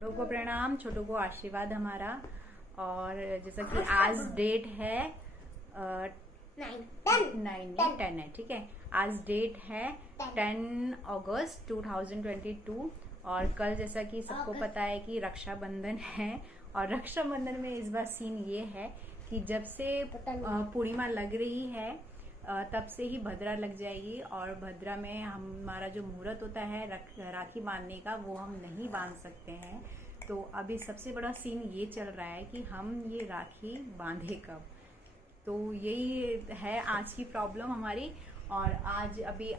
छोटों को प्रणाम, छोटों को आशीर्वाद हमारा। और जैसा कि आज डेट है 9 है, ठीक है। आज डेट है 10 अगस्त 2022 और कल जैसा कि सबको पता है कि रक्षाबंधन है। और रक्षाबंधन में इस बार सीन ये है कि जब से पूर्णिमा लग रही है तब से ही भद्रा लग जाएगी। और भद्रा में हमारा जो मुहूर्त होता है राखी बांधने का, वो हम नहीं बांध सकते हैं। तो अभी सबसे बड़ा सीन ये चल रहा है कि हम ये राखी बांधे कब। तो यही है आज की प्रॉब्लम हमारी। और आज अभी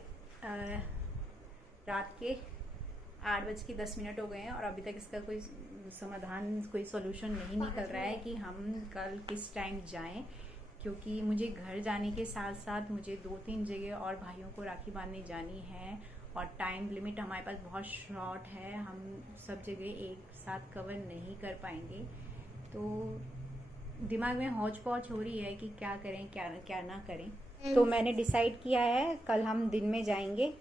रात के 8:10 हो गए हैं और अभी तक इसका कोई समाधान, कोई सोल्यूशन नहीं निकल रहा है कि हम कल किस टाइम जाएं। क्योंकि मुझे घर जाने के साथ साथ मुझे 2-3 जगह और भाइयों को राखी बांधने जानी है और टाइम लिमिट हमारे पास बहुत शॉर्ट है। हम सब जगह एक साथ कवर नहीं कर पाएंगे। तो दिमाग में हौच पौच हो रही है कि क्या करें क्या ना करें। तो मैंने डिसाइड किया है कल हम दिन में जाएंगे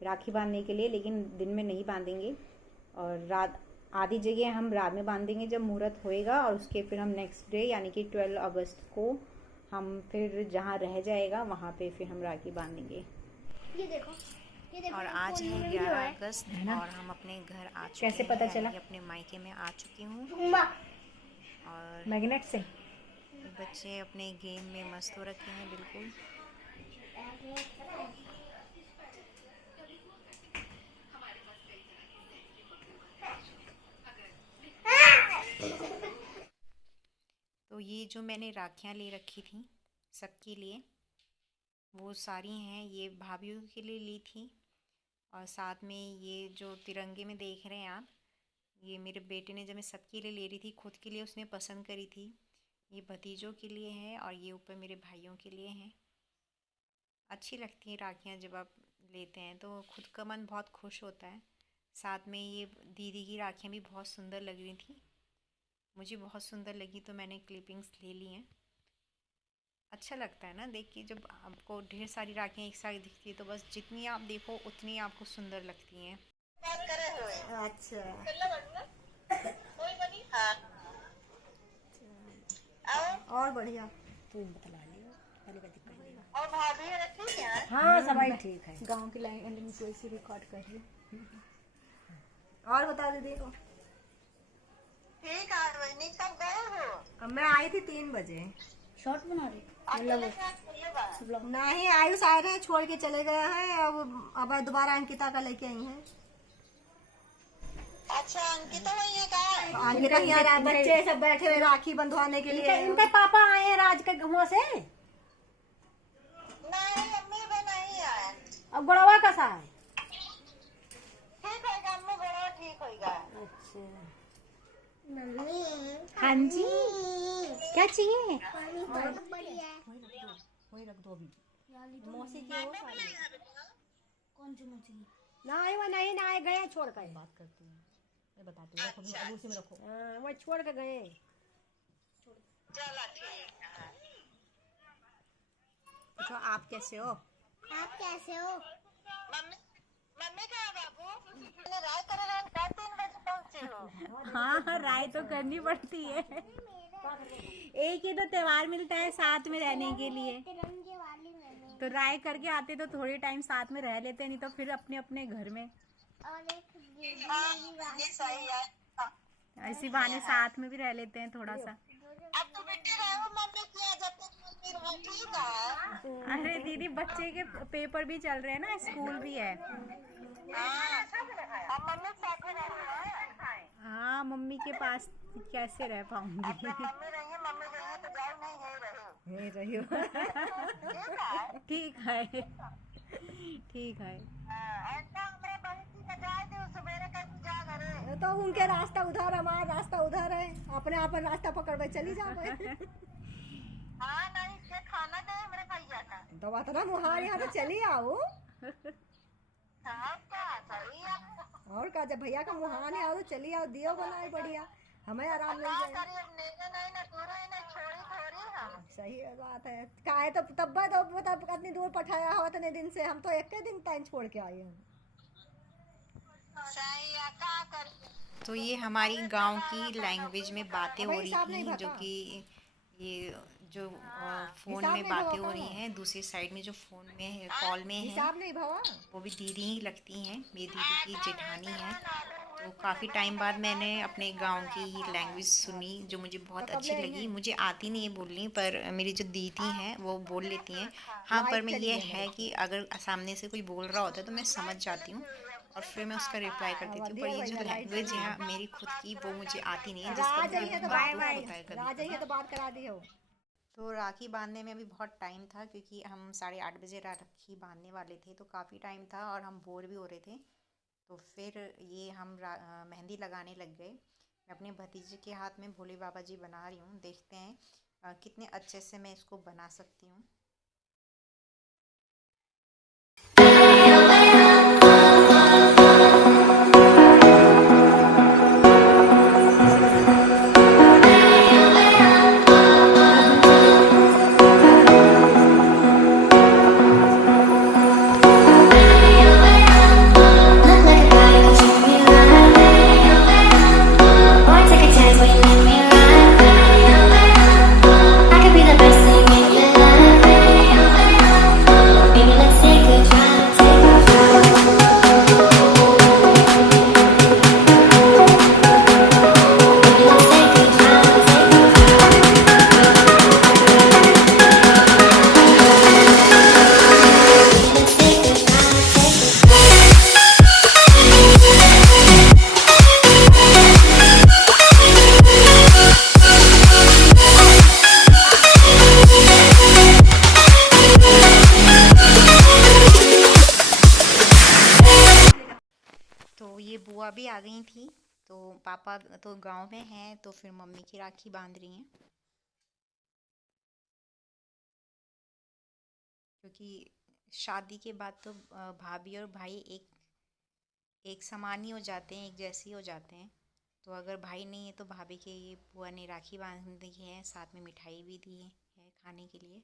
राखी बांधने के लिए, लेकिन दिन में नहीं बांधेंगे। और रात आधी जगह हम रात में बांधेंगे जब मुहूर्त होएगा, और उसके फिर हम नेक्स्ट डे यानी कि 12 अगस्त को हम फिर जहाँ रह जाएगा वहाँ पे फिर हम राखी बांधेंगे। ये देखो और आज है 11 अगस्त और हम अपने घर आ चुके हैं। कैसे पता चला? अपने मायके में आ चुकी हूँ और मैग्नेट से बच्चे अपने गेम में मस्त हो रखे हैं बिल्कुल। तो ये जो मैंने राखियाँ ले रखी थी सबके लिए, वो सारी हैं, ये भाभीयों के लिए ली थी। और साथ में ये जो तिरंगे में देख रहे हैं आप, ये मेरे बेटे ने जब मैं सबके लिए ले रही थी, खुद के लिए उसने पसंद करी थी। ये भतीजों के लिए है और ये ऊपर मेरे भाइयों के लिए हैं। अच्छी लगती हैं राखियाँ जब आप लेते हैं तो खुद का मन बहुत खुश होता है। साथ में ये दीदी की राखियाँ भी बहुत सुंदर लग रही थी, मुझे बहुत सुंदर लगी तो मैंने क्लिपिंग्स ले ली हैं। अच्छा लगता है ना देख के, जब आपको ढेर सारी राखियाँ एक साथ दिखती है तो बस जितनी आप देखो उतनी आपको सुंदर लगती हैं। अच्छा और बढ़िया। तू बतला लियो पहले का दिक्कत नहीं। और भाभी रखी है? हाँ सबाई ठीक है। गांव की लाइन कोई सी रिकॉर्ड कर रही। और बता दीदी को। ठीक है रोहिणी, कब गए हो? अब मैं आई थी 3 बजे। शॉर्ट बना रही नहीं, आयुष आए रहे, छोड़ के चले गए हैं। अब दोबारा अंकिता का लेके आई हैं। अच्छा, अंकिता वही है का? अंकिता यहाँ रहा, बच्चे सब बैठे हुए राखी बंधवाने के लिए। इनके पापा आए हैं राज के गाँव से। नहीं, अम्मी भी नहीं आए। अब गोड़वा कैसा है? ठीक होगा अम्मी, बड़ा ठीक होगा। अच्छा मम्मी। हाँ जी, क्या चाहिए? वही रख दो अभी। मौसी की वो सारी। कौन सी मछली? ना आए, वो नहीं ना आए, गए छोड़ कर। बात करती हूँ, मैं बताती हूँ, रखो अब उसी में रखो। वो छोड़ के गए। चलो ठीक है। तो आप कैसे हो? मम्मी मम्मी कहाँ है बाबू? मैंने राय कर रहा हूँ, 3 बजे पहुँचे हो। हाँ राय तो करनी पड़ती है। एक ही तो त्योहार मिलता है साथ में रहने के लिए, तो राय करके आते तो थोड़ी टाइम साथ में रह लेते, नहीं तो फिर अपने अपने घर में। हाँ, ये सही है। ऐसी बहाने साथ में भी रह लेते हैं थोड़ा सा। अब तो बेटे रहो मम्मी की, जब तक मम्मी रहो, ठीक है? अरे दीदी, बच्चे के पेपर भी चल रहे हैं ना, स्कूल भी है। हाँ, अब मम्मी साथ में रह रही है। हाँ मम्मी के पास कैसे रह पाऊंगी। मम्मी रही है, मम्मी रही है तो जाओ, नहीं है रहो। यही रही हो। ठीक है? ठीक है, ठीक है। ऐसा हमारे बहन का जाए दो, सवेरे कर जा घरे। तो उनके रास्ता उधर, हमारा रास्ता उधर है। अपने आप रास्ता पकड़ के चली जाओ। हाँ नहीं, ये खाना दे मेरे भैया का। तो बात ना मुहार यहाँ तो चली आओ। हाँ क्या सही है। और का, जब भैया का मुहान है आओ तो चली आओ, दियो बनाए बढ़िया, हमें आराम मिल क्या जाए। करिए, नेने नहीं ना दूर ही नहीं छोड़ी थोड़ी हम। सही बात है। काहे तो तब इतनी दूर पठाया हो इतने दिन से, हम तो एक दिन टाइम छोड़ के आए हैं। सही है, का करिए। तो ये हमारी गांव की लैंग्वेज में बातें हो भाई रही हिसाब नहीं थी, जो भरता। कि ये जो फ़ोन हिसाब में नहीं भवा बातें हो का रही हो? हैं, दूसरी साइड में जो फ़ोन में है, कॉल में है, हिसाब नहीं भवा? वो भी दीदी ही लगती हैं, मेरी दीदी की जेठानी है। तो काफ़ी टाइम बाद मैंने अपने गांव की लैंग्वेज सुनी, जो मुझे तो बहुत कब ले अच्छी आई लगी। हैं? मुझे आती नहीं है बोलनी, पर मेरी जो दीदी हैं वो बोल लेती हैं। हाँ, पर लाइट मैं चली ये है मेरे है कि अगर सामने से कोई बोल रहा होता है तो मैं समझ जाती हूँ और फिर मैं उसका रिप्लाई कर देती हूँ। पर दिया ये जो भैया लाइट लैंग्वेज चली है। है मेरी खुद की, वो मुझे आती नहीं है, जिसका राज मुझे आई है तो बहुत बाय दुख बाय। होता है कभी राज आई है कभी। तो बात करा दी हो। तो राखी बांधने में भी बहुत टाइम था, क्योंकि हम 8:30 बजे राखी बांधने वाले थे, तो काफ़ी टाइम था और हम बोर भी हो रहे थे। तो फिर ये हम मेहंदी लगाने लग गए। मैं अपने भतीजे के हाथ में भोले बाबा जी बना रही हूँ। देखते हैं कितने अच्छे से मैं इसको बना सकती हूँ। तो ये बुआ भी आ गई थी। तो पापा तो गांव में हैं, तो फिर मम्मी की राखी बांध रही हैं, क्योंकि शादी के बाद तो भाभी और भाई एक समान ही हो जाते हैं, एक जैसे ही हो जाते हैं। तो अगर भाई नहीं है तो भाभी के ये बुआ ने राखी बांध दी है, साथ में मिठाई भी दी है खाने के लिए।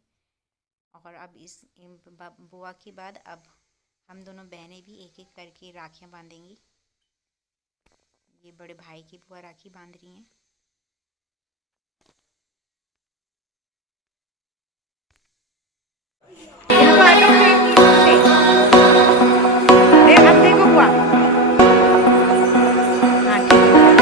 और अब इस बुआ के बाद अब हम दोनों बहनें भी एक एक करके राखियाँ बांधेंगी। ये बड़े भाई की बुआ राखी बांध रही हैं। अब देखो बुआ। हाँ, ठीक है। वो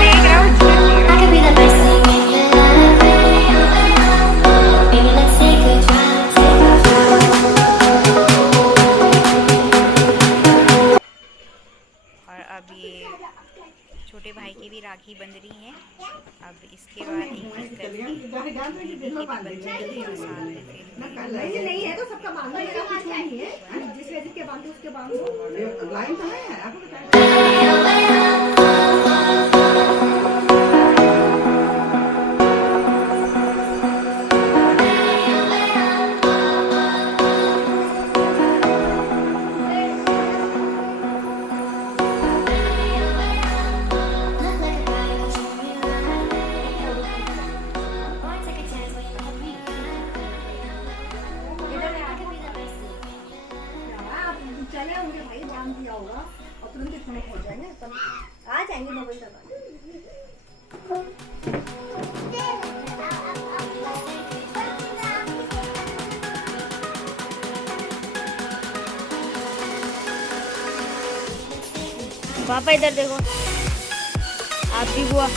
देख रहा हूँ। और अब ये छोटे भाई की भी राखी बंध रही है। अब इसके बाद एक एक करके दीदी की भी बन जाएगी और साथ में फिर मेरी भी नहीं है तो सबका बांधो, मेरा कुछ नहीं है। जिसके बांधो उसके बांधो। लाइन तो है आपको बताया। चले होंगे भाई, बांध दिया होगा और तुरंत ही खाना हो जाएंगे, तब आ जाएंगे 9 बजे तक। पापा इधर देखो, आप भी बुआ।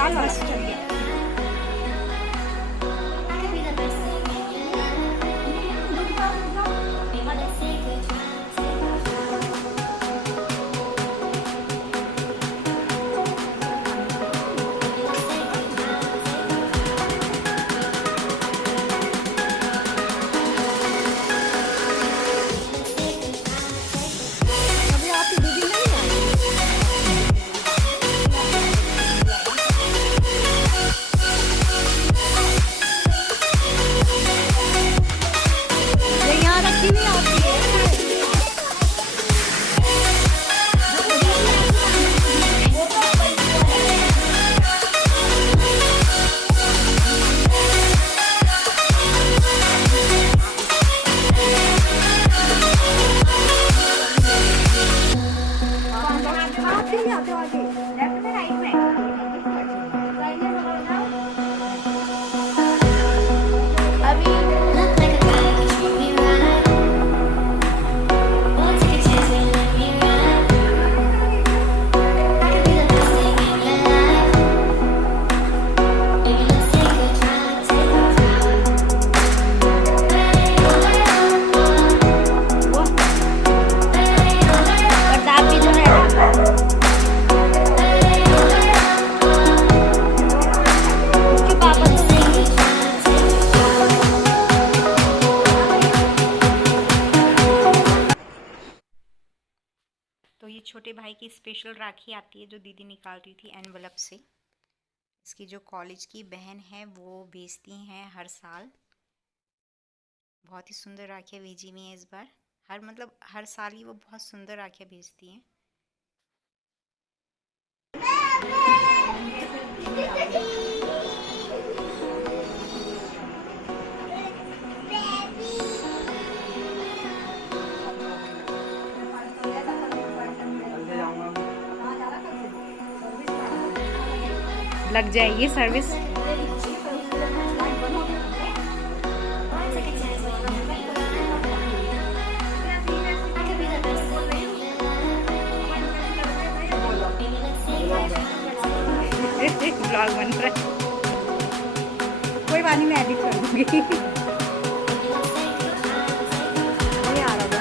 लाल वाला अभी आपकी दीदी नहीं आई। ये यहाँ रखी हुई आपकी है। आते ही आते हो आगे। लेफ्ट में राइट में अभी प्रताप भी तो है। उसके पापा तो ये छोटे भाई की स्पेशल राखी आती है जो दीदी निकाल रही थी एनवलप से। इसकी जो कॉलेज की बहन है वो भेजती हैं हर साल। बहुत ही सुंदर राखियाँ भेजी हुई हैं इस बार। हर साल ही वो बहुत सुंदर राखियाँ भेजती हैं। लग जाएगी सर्विस। ब्लॉग बन रहा है। कोई बात नहीं, मैं एडिट कर दूंगी। नहीं आ रहा था।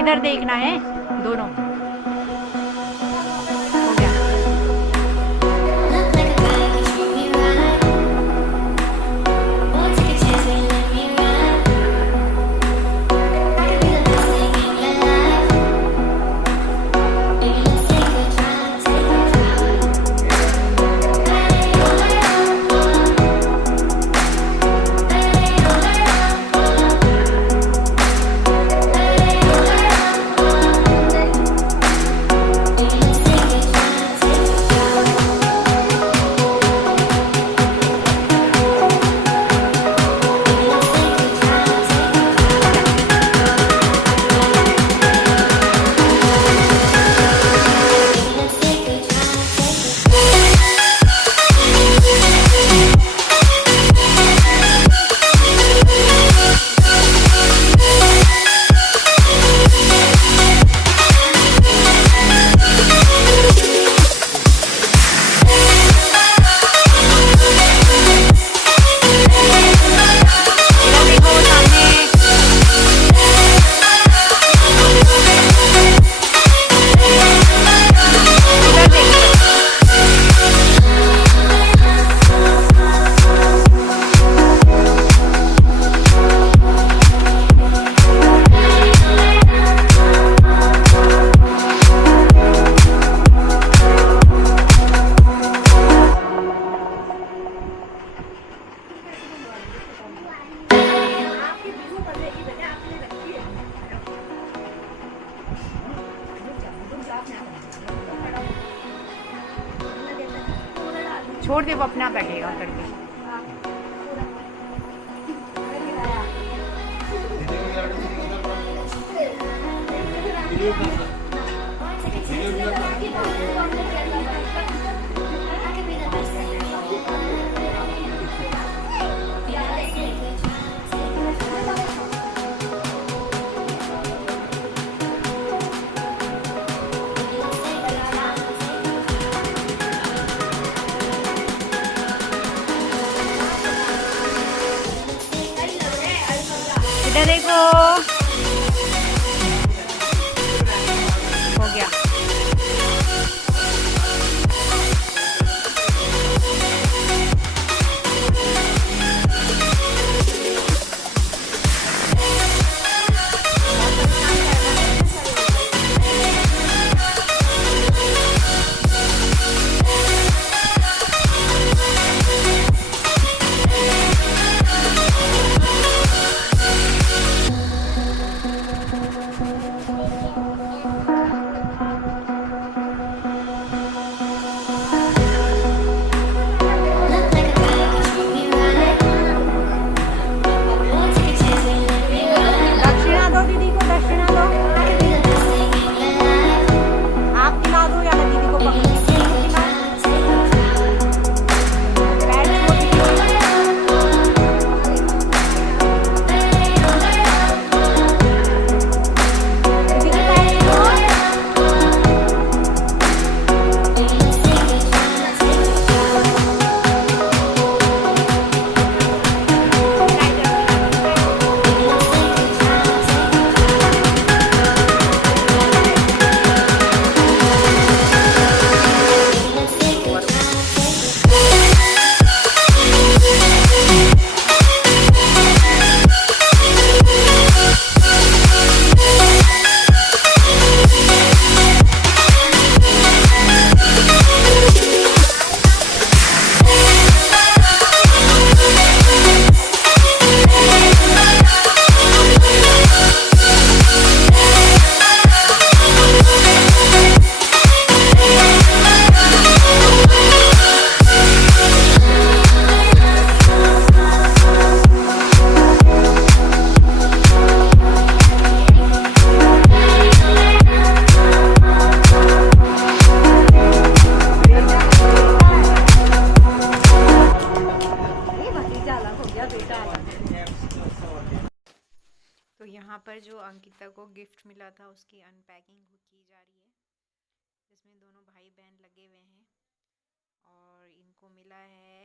इधर देखना है दोनों। हो गया। छोड़ दे, वो अपने आप बैठेगा करके। इधर देखो, हो गया। दक्षिणा दो दीदी को, दक्षिणा दो। आप खिला दो या दीदी को पकड़ के खिलाओ। पैर छू दीदी को। दीदी के पैर छू। तो यहाँ पर जो अंकिता को गिफ्ट मिला था उसकी अनपैकिंग की जा रही है, जिसमें दोनों भाई बहन लगे हुए हैं और इनको मिला है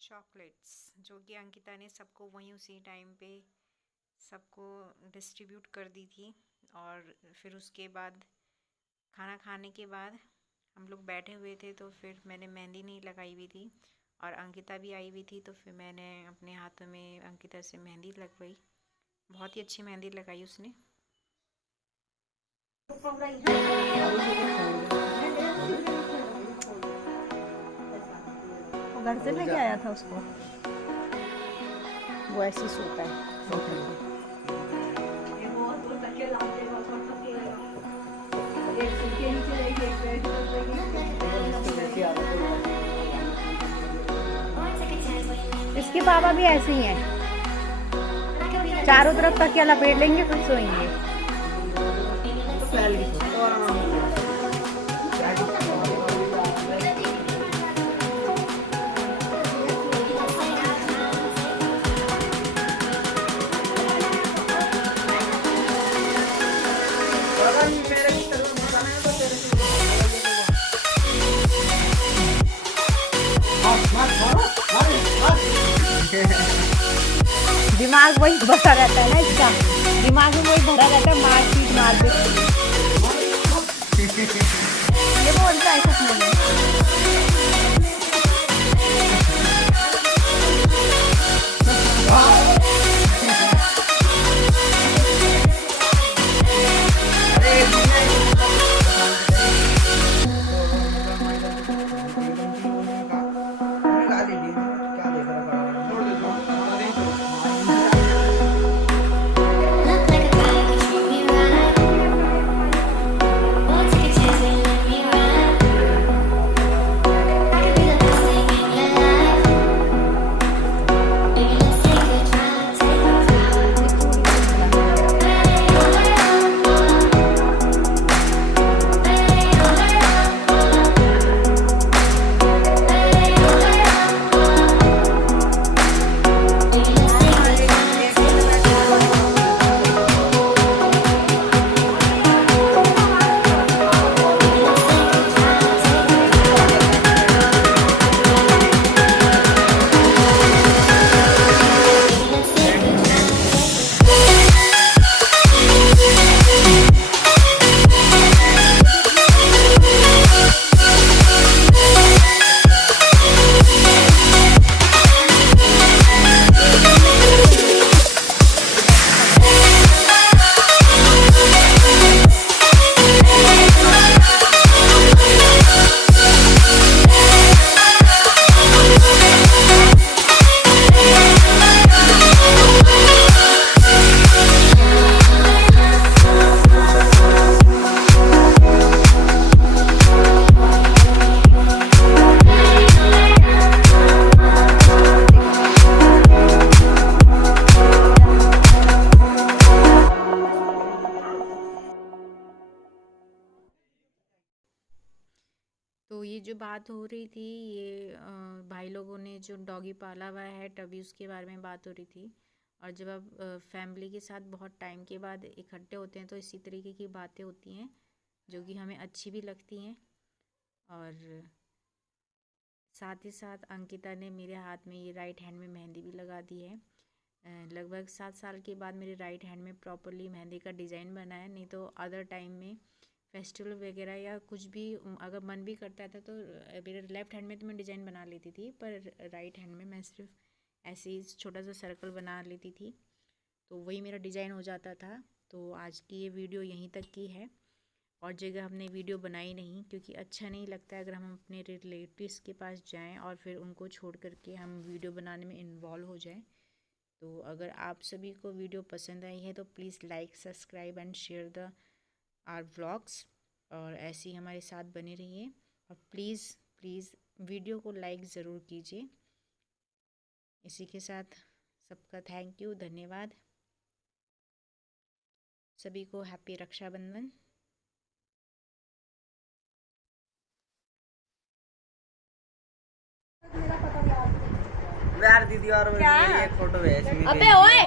चॉकलेट्स, जो कि अंकिता ने सबको वहीं उसी टाइम पे सबको डिस्ट्रीब्यूट कर दी थी। और फिर उसके बाद खाना खाने के बाद हम लोग बैठे हुए थे, तो फिर मैंने मेहंदी नहीं लगाई हुई थी और अंकिता भी आई हुई थी, तो फिर मैंने अपने हाथों में अंकिता से मेहंदी लगवाई। बहुत ही अच्छी मेहंदी लगाई उसने। घर से लेके आया था उसको, वो ऐसे सोता है। इसके पापा भी ऐसे ही हैं, चारों तरफ तकिया लपेट लेंगे फिर सोएंगे। दिमाग वही भरा रहता है ना इसका, दिमाग में वही भरा रहता है, मारपीट ये बोलता है कुछ नहीं। तो ये जो बात हो रही थी, ये भाई लोगों ने जो डॉगी पाला हुआ है टबी, उसके बारे में बात हो रही थी। और जब आप फैमिली के साथ बहुत टाइम के बाद इकट्ठे होते हैं तो इसी तरीके की बातें होती हैं जो कि हमें अच्छी भी लगती हैं। और साथ ही साथ अंकिता ने मेरे हाथ में ये राइट हैंड में मेहंदी भी लगा दी है। लगभग 7 साल के बाद मेरे राइट हैंड में प्रॉपरली मेहंदी का डिज़ाइन बना है। नहीं तो अदर टाइम में फेस्टिवल वगैरह या कुछ भी अगर मन भी करता था तो मेरे लेफ़्ट हैंड में तो मैं डिज़ाइन बना लेती थी, पर राइट हैंड में मैं सिर्फ ऐसे ही छोटा सा सर्कल बना लेती थी, तो वही मेरा डिज़ाइन हो जाता था। तो आज की ये वीडियो यहीं तक की है, और जगह हमने वीडियो बनाई नहीं क्योंकि अच्छा नहीं लगता है अगर हम अपने रिलेटिव्स के पास जाएं और फिर उनको छोड़ करके हम वीडियो बनाने में इन्वॉल्व हो जाएं। तो अगर आप सभी को वीडियो पसंद आई है तो please like, subscribe and share the our vlogs, और ऐसे ही हमारे साथ बने रहिए। और प्लीज़ वीडियो को लाइक ज़रूर कीजिए। इसी के साथ सबका थैंक यू, धन्यवाद। सभी को हैप्पी रक्षाबंधन। यार दीदी और मेरी एक फोटो भेज। अबे ओए